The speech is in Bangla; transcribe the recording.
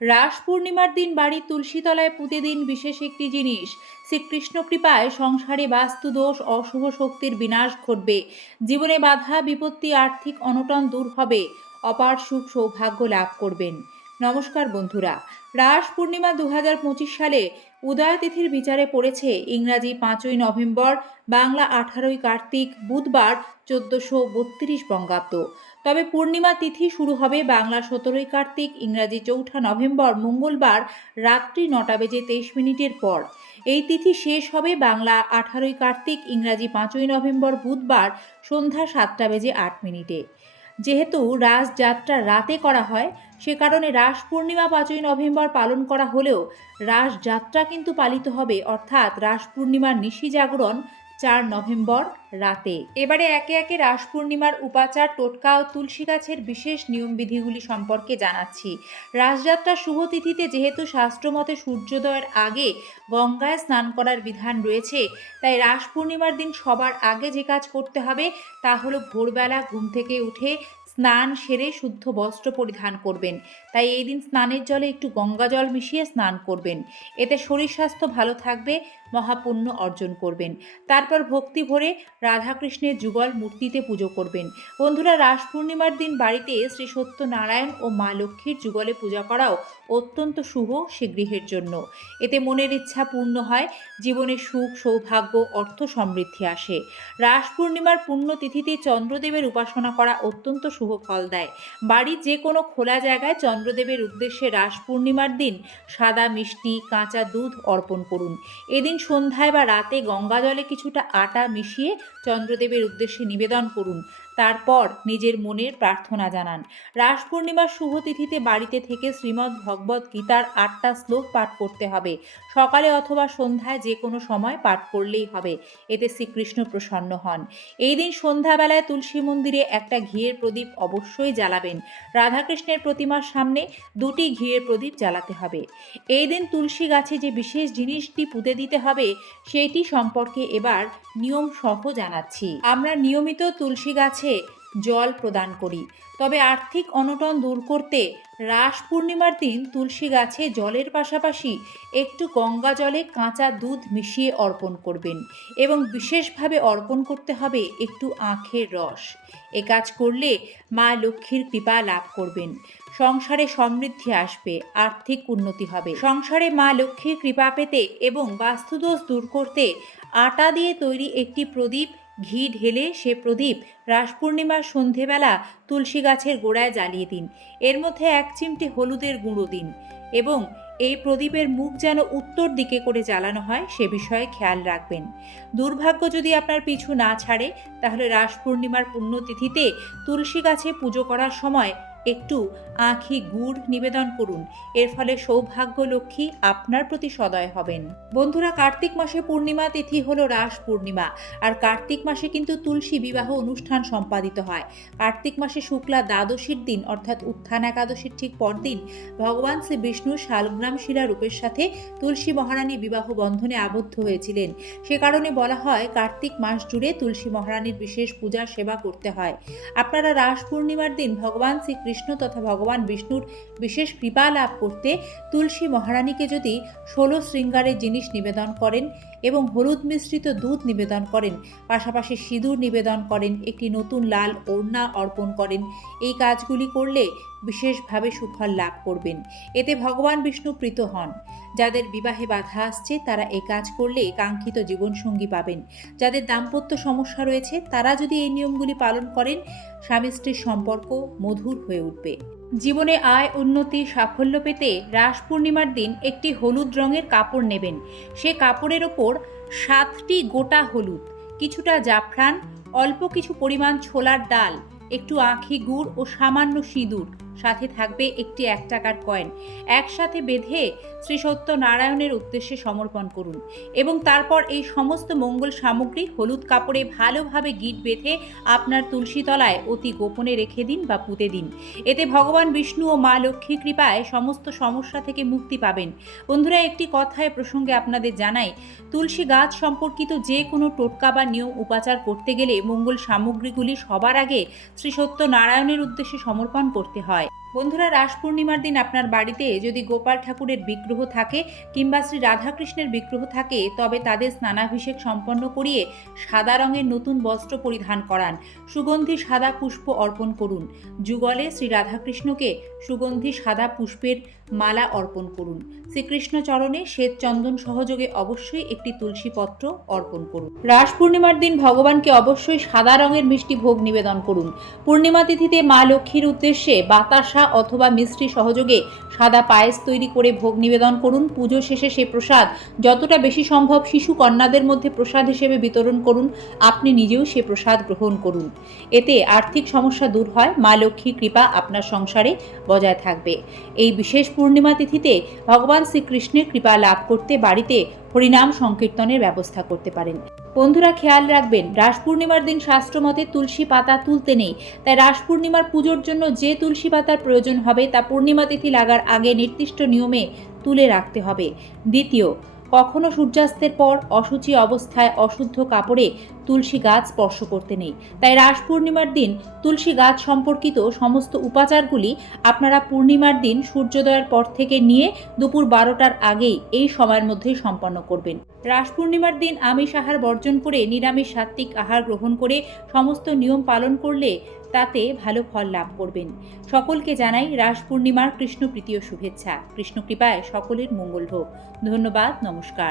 রাস পূর্ণিমার দিন বাড়ির তুলসীতলায় পুঁতে দিন বিশেষ একটি জিনিস। শ্রীকৃষ্ণ কৃপায় সংসারে বাস্তু দোষ অশুভ শক্তির বিনাশ ঘটবে। জীবনে বাধা, বিপত্তি, আর্থিক অনটন দূর হবে। অপার সুখ সৌভাগ্য লাভ করবেন। নমস্কার বন্ধুরা। রাস পূর্ণিমা দু পঁচিশ সালে উদয় তিথির বিচারে পড়েছে ইংরাজি পাঁচই নভেম্বর, বাংলা আঠারোই কার্তিক, বুধবার চোদ্দোশো বত্রিশ বঙ্গাব্দ। তবে পূর্ণিমা তিথি শুরু হবে বাংলা সতেরোই কার্তিক, ইংরাজি চৌঠা নভেম্বর, মঙ্গলবার রাত্রি নটা বেজে তেইশ মিনিটের পর। এই তিথি শেষ হবে বাংলা আঠারোই কার্তিক, ইংরাজি পাঁচই নভেম্বর, বুধবার সন্ধ্যা সাতটা বেজে আট মিনিটে। যেহেতু রাসযাত্রা রাতে করা হয়, সে কারণে রাস পূর্ণিমা পাঁচই নভেম্বর পালন করা হলেও রাসযাত্রা কিন্তু পালিত হবে, অর্থাৎ রাস পূর্ণিমার নিশি জাগরণ চার নভেম্বর রাতে। এবারে একে একে রাস পূর্ণিমার উপাচার টোটকা ও তুলসী গাছের বিশেষ নিয়মবিধিগুলি সম্পর্কে জানাচ্ছি। রাসযাত্রার শুভ তিথিতে যেহেতু শাস্ত্রমতে সূর্যোদয়ের আগে গঙ্গায় স্নান করার বিধান রয়েছে, তাই রাস পূর্ণিমার দিন সবার আগে যে কাজ করতে হবে তা হলো ভোরবেলা ঘুম থেকে উঠে স্নান সেরে শুদ্ধ বস্ত্র পরিধান করবেন। তাই এই দিন স্নানের জলে একটু গঙ্গা জল মিশিয়ে স্নান করবেন। এতে শরীর স্বাস্থ্য ভালো থাকবে, মহাপুণ্য অর্জন করবেন। তারপর ভক্তি ভরে রাধাকৃষ্ণের যুগল মূর্তিতে পুজো করবেন। বন্ধুরা, রাস পূর্ণিমার দিন বাড়িতে শ্রী সত্যনারায়ণ ও মা লক্ষ্মীর যুগলে পূজা করাও অত্যন্ত শুভ সে গৃহের জন্য। এতে মনের ইচ্ছা পূর্ণ হয়, জীবনে সুখ, সৌভাগ্য, অর্থ সমৃদ্ধি আসে। রাস পূর্ণিমার পুণ্যতিথিতে চন্দ্রদেবের উপাসনা করা অত্যন্ত শুভ ফল দেয়। বাড়ির যে কোনো খোলা জায়গায় চন্দ্রদেবের উদ্দেশ্যে রাস পূর্ণিমার দিন সাদা মিষ্টি, কাঁচা দুধ অর্পণ করুন। এদিন সন্ধ্যায় বা রাতে গঙ্গা জলে কিছুটা আটা মিশিয়ে চন্দ্রদেবের উদ্দেশ্যে নিবেদন করুন। তারপর নিজের মনের প্রার্থনা জানান। রাস পূর্ণিমার শুভ তিথিতে বাড়িতে থেকে শ্রীমদ্ ভগবত গীতার আটটা শ্লোক পাঠ করতে হবে। সকালে অথবা সন্ধ্যায় যে কোনো সময় পাঠ করলেই হবে। এতে শ্রীকৃষ্ণ প্রসন্ন হন। এই দিন সন্ধ্যাবেলায় তুলসী মন্দিরে একটা ঘিয়ের প্রদীপ অবশ্যই জ্বালাবেন। রাধাকৃষ্ণের প্রতিমার সামনে দুটি ঘিয়ের প্রদীপ জ্বালাতে হবে। এই দিন তুলসী গাছে যে বিশেষ জিনিসটি পুঁতে দিতে হবে সেইটি সম্পর্কে এবার নিয়ম সহ জানাচ্ছি। আমরা নিয়মিত তুলসী গাছে জল প্রদান করি। তবে আর্থিক অনটন দূর করতে রাস পূর্ণিমার দিন তুলসী গাছে জলের পাশাপাশি একটু গঙ্গা জলে কাঁচা দুধ মিশিয়ে অর্পণ করবেন এবং বিশেষভাবে অর্পণ করতে হবে একটু আখের রস। এ কাজ করলে মা লক্ষ্মীর কৃপা লাভ করবেন। সংসারে সমৃদ্ধি আসবে, আর্থিক উন্নতি হবে। সংসারে মা লক্ষ্মীর কৃপা পেতে এবং বাস্তুদোষ দূর করতে আটা দিয়ে তৈরি একটি প্রদীপ ঘি ঢেলে সে প্রদীপ রাস পূর্ণিমার সন্ধেবেলা তুলসী গাছের গোড়ায় জ্বালিয়ে দিন। এর মধ্যে এক চিমটি হলুদের গুঁড়ো দিন এবং এই প্রদীপের মুখ যেন উত্তর দিকে করে জ্বালানো হয় সে বিষয়ে খেয়াল রাখবেন। দুর্ভাগ্য যদি আপনার পিছু না ছাড়ে, তাহলে রাস পূর্ণিমার পুণ্যতিথিতে তুলসী গাছে পুজো করার সময় একটু আখি গুড় নিবেদন করুন। এর ফলে সৌভাগ্য লক্ষ্মী আপনার প্রতি সদয় হবেন। বন্ধুরা, কার্তিক মাসে পূর্ণিমা তিথি হলো রাস পূর্ণিমা। আর কার্তিক মাসে কিন্তু তুলসী বিবাহ অনুষ্ঠান সম্পাদিত হয়। কার্তিক মাসে শুক্লা দ্বাদশীর দিন, অর্থাৎ উত্থান একাদশীর ঠিক পরদিন, ভগবান শ্রী বিষ্ণু শালগ্রাম শিলা রূপের সাথে তুলসী মহারানী বিবাহ বন্ধনে আবদ্ধ হয়েছিলেন। সে কারণে বলা হয়, কার্তিক মাস জুড়ে তুলসী মহারানীর বিশেষ পূজার সেবা করতে হয়। আপনারা রাস পূর্ণিমার দিন ভগবান শ্রীকৃষ্ণ তথা ভগবান বিষ্ণুর বিশেষ কৃপা লাভ করতে তুলসী মহারানীকে যদি ষোলো শৃঙ্গারের জিনিস নিবেদন করেন এবং হলুদ মিশ্রিত দুধ নিবেদন করেন। পাশাপাশি সিঁদুর নিবেদন করেন, একটি নতুন লাল ওড়না অর্পণ করেন। এই কাজগুলি করলে বিশেষভাবে সুফল লাভ করবেন। এতে ভগবান বিষ্ণু প্রীত হন। যাদের বিবাহে বাধা আসছে, তারা এই কাজ করলে কাঙ্ক্ষিত জীবনসঙ্গী পাবেন। যাদের দাম্পত্য সমস্যা রয়েছে, তারা যদি এই নিয়মগুলি পালন করেন স্বামী স্ত্রীর সম্পর্ক মধুর হয়ে উঠবে। জীবনে আয়, উন্নতি, সাফল্য পেতে রাস পূর্ণিমার দিন একটি হলুদ রঙের কাপড় নেবেন। সে কাপড়ের ওপর সাতটি গোটা হলুদ, কিছুটা জাফরান, অল্প কিছু পরিমাণ ছোলার ডাল, একটু আঁখি গুড় ও সামান্য সিঁদুর। সাথে থাকবে একটি এক টাকার কয়েন একসাথে বেঁধে শ্রী সত্যনারায়ণের উদ্দেশ্যে সমর্পণ করুন এবং তারপর এই সমস্ত মঙ্গল সামগ্রী, হলুদ কাপড়ে ভালোভাবে গিট বেঁধে আপনার তুলসী তলায় অতি গোপনে রেখে দিন বা পুঁতে দিন। এতে ভগবান বিষ্ণু ও মা লক্ষ্মী কৃপায় সমস্ত সমস্যা থেকে মুক্তি পাবেন। বন্ধুরা, একটি কথায় প্রসঙ্গে আপনাদের জানাই, তুলসী গাছ সম্পর্কিত যে কোনো টোটকা বা নিয়ম উপাচার করতে গেলে মঙ্গল সামগ্রীগুলি সবার আগে শ্রী সত্যনারায়ণের উদ্দেশ্যে সমর্পণ করতে হয়। Bye. বন্ধুরা রাস পূর্ণিমার দিন আপনার বাড়িতে যদি গোপাল ঠাকুরের বিগ্রহ থাকে কিংবা শ্রী রাধাকৃষ্ণের বিগ্রহ থাকে, তবে তাদের স্নানাভিষেক সম্পন্ন করিয়ে সাদা রঙের নতুন বস্ত্র পরিধান করান। সুগন্ধি সাদা পুষ্প অর্পণ করুন। যুগলে শ্রী রাধাকৃষ্ণকে সুগন্ধি সাদা পুষ্পের মালা অর্পণ করুন। শ্রীকৃষ্ণ চরণে শ্বেত চন্দন সহযোগে অবশ্যই একটি তুলসী পত্র অর্পণ করুন। রাস পূর্ণিমার দিন ভগবানকে অবশ্যই সাদা রঙের মিষ্টি ভোগ নিবেদন করুন। পূর্ণিমা তিথিতে মা লক্ষ্মীর উদ্দেশ্যে বাতাসা অথবা মিষ্টি সহযোগে সাদা পায়েস তৈরি করে ভোগ নিবেদন করুন। পুজো শেষে সে প্রসাদ, যতটা বেশি সম্ভব শিশু কন্যাদের মধ্যে প্রসাদ হিসেবে বিতরণ করুন। আপনি নিজেও সে প্রসাদ গ্রহণ করুন। এতে আর্থিক সমস্যা দূর হয়। মা লক্ষ্মীর কৃপা আপনার সংসারে বজায় থাকবে। এই বিশেষ পূর্ণিমা তিথিতে ভগবান শ্রীকৃষ্ণের কৃপা লাভ করতে বাড়িতে হরিনাম সংকীর্তনের ব্যবস্থা করতে পারেন। বন্ধুরা, খেয়াল রাখবেন, রাস পূর্ণিমার দিন শাস্ত্রমতে তুলসী পাতা তুলতে নেই। তাই রাস পূর্ণিমার পুজোর জন্য যে তুলসী পাতার প্রয়োজন হবে, তা পূর্ণিমা তিথি লাগার আগে নির্দিষ্ট নিয়মে তুলে রাখতে হবে। দ্বিতীয় কখনো সূর্যাস্তের পর অসুচি অবস্থায় অশুদ্ধ কাপড়ে তুলসী গাছ স্পর্শ করতে নেই। তাই রাস পূর্ণিমার দিন তুলসী গাছ সম্পর্কিত সমস্ত উপাচারগুলি আপনারা পূর্ণিমার দিন সূর্যোদয়ের পর থেকে নিয়ে দুপুর বারোটার আগেই এই সময়ের মধ্যেই সম্পন্ন করবেন। রাস পূর্ণিমার দিন আমিষ আহার বর্জন করে নিরামিষ সাত্ত্বিক আহার গ্রহণ করে সমস্ত নিয়ম পালন করলে তাতে ভালো ফল লাভ করবেন। সকলকে জানাই রাস পূর্ণিমার কৃষ্ণ প্রীতীয় শুভেচ্ছা। কৃষ্ণ কৃপায় সকলের মঙ্গল হোক। ধন্যবাদ, নমস্কার।